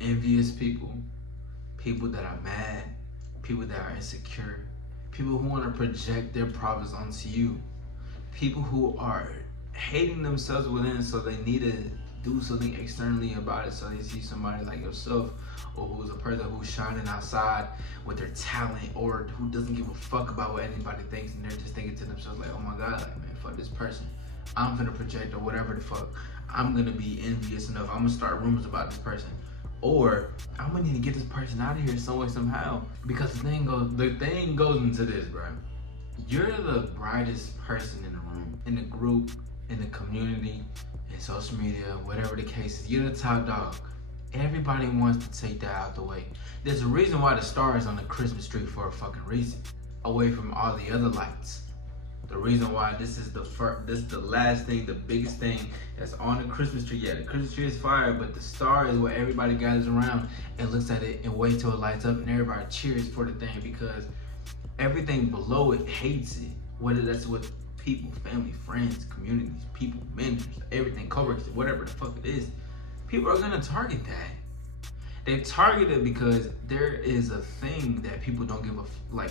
Envious people, people that are mad, people that are insecure, people who want to project their problems onto you, people who are hating themselves within, so they need to do something externally about it. So they see somebody like yourself, or who's a person who's shining outside with their talent, or who doesn't give a fuck about what anybody thinks, and they're just thinking to themselves like, oh my god, like, man, fuck this person, I'm gonna project, or whatever the fuck, I'm gonna be envious enough, I'm gonna start rumors about this person, or I'm gonna need to get this person out of here some way, somehow. Because the thing goes into this, bro. You're the brightest person in the room, in the group, in the community, in social media, whatever the case is. You're the top dog. Everybody wants to take that out the way. There's a reason why the star is on the Christmas tree, for a fucking reason, away from all the other lights. The reason why this is the last thing, the biggest thing that's on the Christmas tree. Yeah, the Christmas tree is fire, but the star is where everybody gathers around and looks at it and waits till it lights up, and everybody cheers for the thing, because everything below it hates it. Whether that's with people, family, friends, communities, people, mentors, everything, coworkers, whatever the fuck it is, people are gonna target that. They target it because there is a thing that people don't give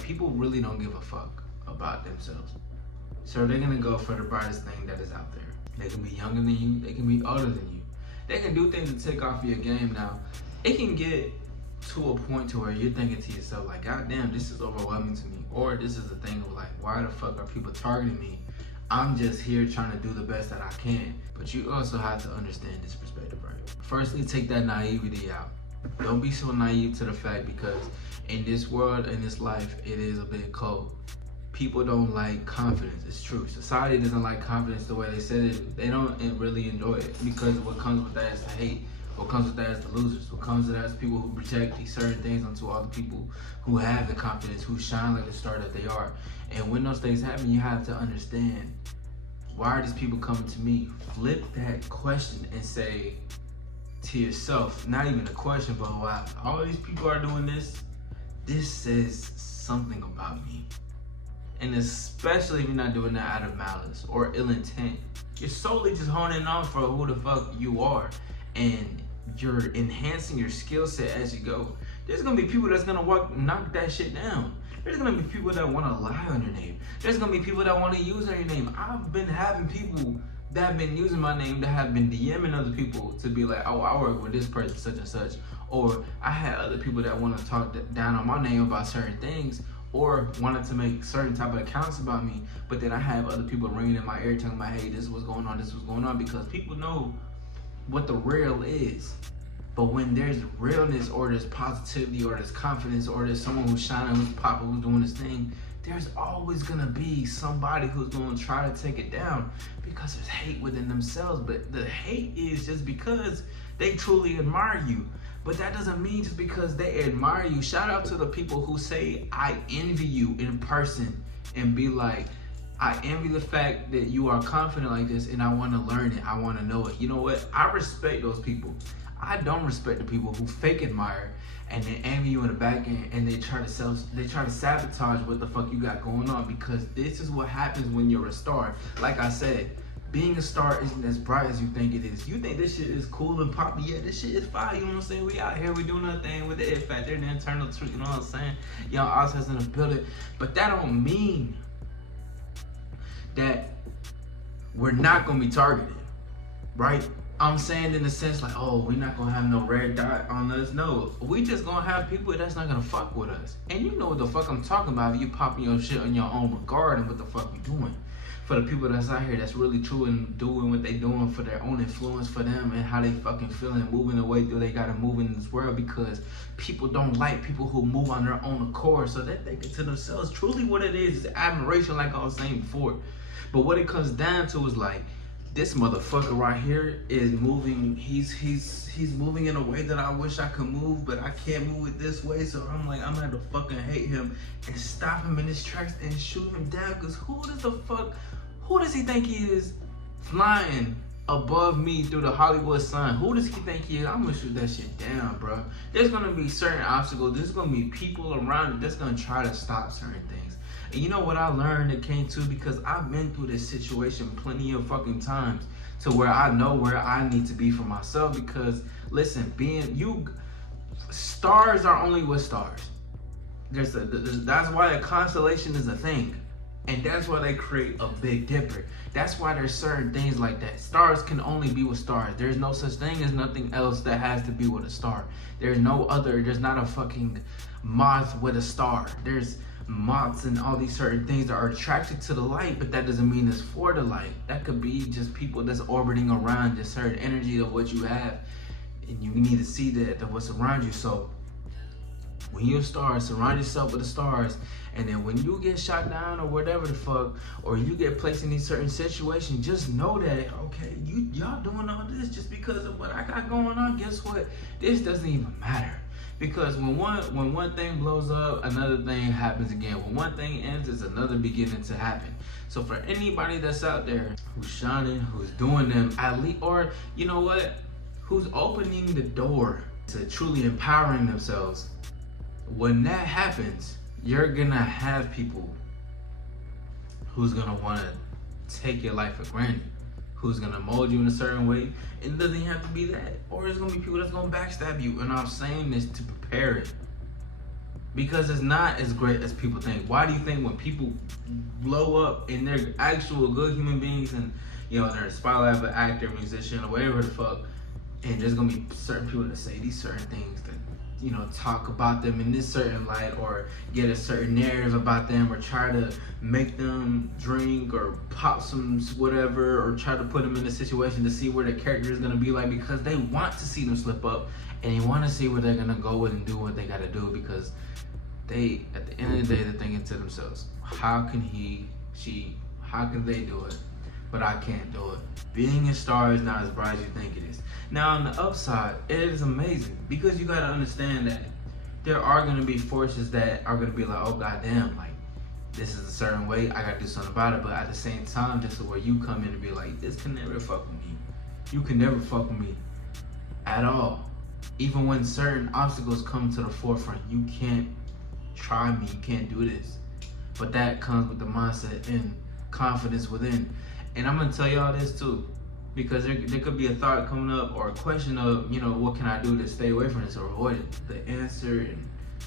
people really don't give a fuck about themselves. So they're gonna go for the brightest thing that is out there. They can be younger than you, they can be older than you. They can do things to take off your game. Now, it can get to a point to where you're thinking to yourself like, god damn, this is overwhelming to me. Or this is a thing of like, why the fuck are people targeting me? I'm just here trying to do the best that I can. But you also have to understand this perspective, right? Firstly, take that naivety out. Don't be so naive to the fact, because in this world, in this life, it is a bit cold. People don't like confidence. It's true. Society doesn't like confidence the way they said it. They don't really enjoy it, because what comes with that is the hate. What comes with that is the losers. What comes with that is people who project these certain things onto all the people who have the confidence, who shine like the star that they are. And when those things happen, you have to understand, why are these people coming to me? Flip that question and say to yourself, not even a question, but wow, all these people are doing this. This says something about me. And especially if you're not doing that out of malice or ill intent. You're solely just honing on for who the fuck you are. And you're enhancing your skill set as you go. There's gonna be people that's gonna knock that shit down. There's gonna be people that wanna lie on your name. There's gonna be people that wanna use on your name. I've been having people that have been using my name, that have been DMing other people to be like, oh, I work with this person, such and such. Or I had other people that wanna talk down on my name about certain things, or wanted to make certain type of accounts about me. But then I have other people ringing in my ear telling me, hey, this is what's going on, this is what's going on, because people know what the real is. But when there's realness, or there's positivity, or there's confidence, or there's someone who's shining, who's popping, who's doing this thing, there's always gonna be somebody who's gonna try to take it down, because there's hate within themselves. But the hate is just because they truly admire you. But that doesn't mean just because they admire you. Shout out to the people who say, I envy you in person, and be like, I envy the fact that you are confident like this, and I want to learn it. I want to know it. You know what? I respect those people. I don't respect the people who fake admire and then envy you in the back end, and they try to sabotage what the fuck you got going on, because this is what happens when you're a star. Like I said, being a star isn't as bright as you think it is. You think this shit is cool and poppy. Yeah, this shit is fire. You know what I'm saying? We out here, we doing our thing with the it factor and the internal truth. You know what I'm saying? Young Oscars in the building. But that don't mean that we're not gonna be targeted, right? I'm saying in the sense like, oh, we're not gonna have no red dot on us. No, we just gonna have people that's not gonna fuck with us. And you know what the fuck I'm talking about if you popping your shit on your own regard and what the fuck you doing. For the people that's out here that's really true and doing what they doing for their own influence for them and how they fucking feeling, moving the way through they gotta move in this world, because people don't like people who move on their own accord. So that they get to themselves. Truly what it is admiration, like I was saying before. But what it comes down to is like, this motherfucker right here is moving, he's moving in a way that I wish I could move, but I can't move it this way. So I'm like, I'm gonna have to fucking hate him and stop him in his tracks and shoot him down, because who does he think he is flying above me through the Hollywood sun? Who does he think he is? I'm gonna shoot that shit down, bro. There's gonna be certain obstacles, there's gonna be people around it that's gonna try to stop certain things. And you know what I learned that came to, because I've been through this situation plenty of fucking times, to where I know where I need to be for myself. Because listen, Stars are only with stars. That's why a constellation is a thing. And that's why they create a Big Dipper. That's why there's certain things like that. Stars can only be with stars. There's no such thing as nothing else that has to be with a star. There's not a fucking moth with a star. There's moths and all these certain things that are attracted to the light, but that doesn't mean it's for the light. That could be just people that's orbiting around this certain energy of what you have. And you need to see that of what's around you. So when you're a star, surround yourself with the stars. And then when you get shot down or whatever the fuck, or you get placed in these certain situations, just know that, okay, y'all doing all this just because of what I got going on. Guess what? This doesn't even matter. Because when one thing blows up, another thing happens again. When one thing ends, it's another beginning to happen. So for anybody that's out there who's shining, who's doing them, at least, or you know what, who's opening the door to truly empowering themselves, when that happens, you're gonna have people who's gonna wanna take your life for granted, who's gonna mold you in a certain way. It doesn't have to be that. Or it's gonna be people that's gonna backstab you. And I'm saying this to prepare it. Because it's not as great as people think. Why do you think when people blow up and they're actual good human beings and they're a spotlight of an actor, musician, or whatever the fuck, and there's gonna be certain people that say these certain things that talk about them in this certain light, or get a certain narrative about them, or try to make them drink or pop some whatever, or try to put them in a situation to see where the character is going to be like, because they want to see them slip up and they want to see where they're going to go with and do what they got to do, because they, at the end of the day, they're thinking to themselves, how can how can they do it, but I can't do it. Being a star is not as bright as you think it is. Now on the upside, it is amazing, because you gotta understand that there are gonna be forces that are gonna be like, oh goddamn, like this is a certain way, I gotta do something about it. But at the same time, this is where you come in and be like, this can never fuck with me. You can never fuck with me at all. Even when certain obstacles come to the forefront, you can't try me, you can't do this. But that comes with the mindset and confidence within. And I'm gonna tell y'all this too, because there could be a thought coming up or a question of, what can I do to stay away from this or avoid it? The answer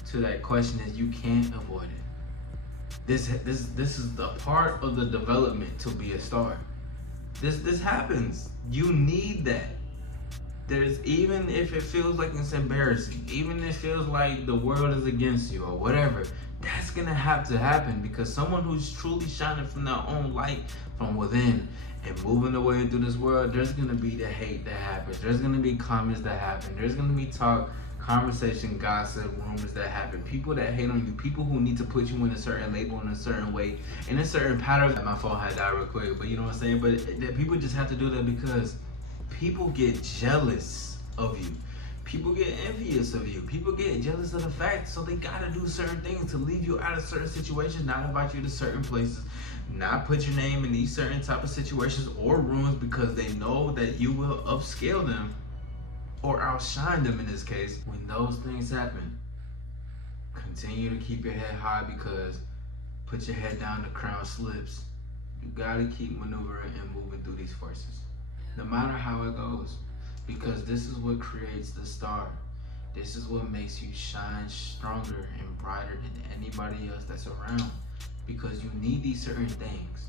to that question is you can't avoid it. This is the part of the development to be a star. This happens. You need that. Even if it feels like it's embarrassing, even if it feels like the world is against you or whatever, that's gonna have to happen, because someone who's truly shining from their own light from within and moving the way through this world, there's gonna be the hate that happens. There's gonna be comments that happen. There's gonna be talk, conversation, gossip, rumors that happen. People that hate on you, people who need to put you in a certain label in a certain way, in a certain pattern. My phone had died real quick, but you know what I'm saying? But people just have to do that because people get jealous of you. People get envious of you. People get jealous of the fact, so they gotta do certain things to leave you out of certain situations, not invite you to certain places, not put your name in these certain type of situations or rooms, because they know that you will upscale them or outshine them in this case. When those things happen, continue to keep your head high, because put your head down, the crown slips. You gotta keep maneuvering and moving through these forces, no matter how it goes. Because this is what creates the star. This is what makes you shine stronger and brighter than anybody else that's around. Because you need these certain things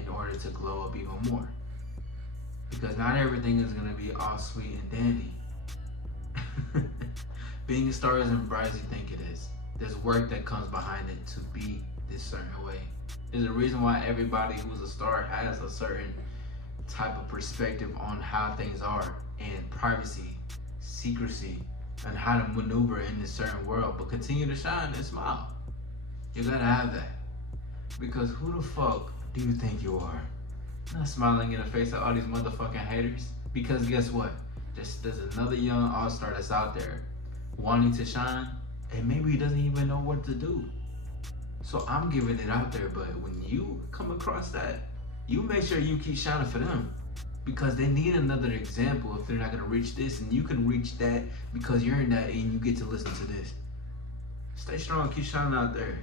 in order to glow up even more. Because not everything is going to be all sweet and dandy. Being a star isn't bright as you think it is. There's work that comes behind it to be this certain way. There's a reason why everybody who's a star has a certain type of perspective on how things are, and privacy, secrecy, and how to maneuver in this certain world, but continue to shine and smile. You gotta have that, because who the fuck do you think you are? Not smiling in the face of all these motherfucking haters. Because guess what? There's another young all-star that's out there wanting to shine, and maybe he doesn't even know what to do. So I'm giving it out there, but when you come across that, you make sure you keep shining for them, because they need another example if they're not gonna reach this, and you can reach that because you're in that and you get to listen to this. Stay strong, keep shining out there.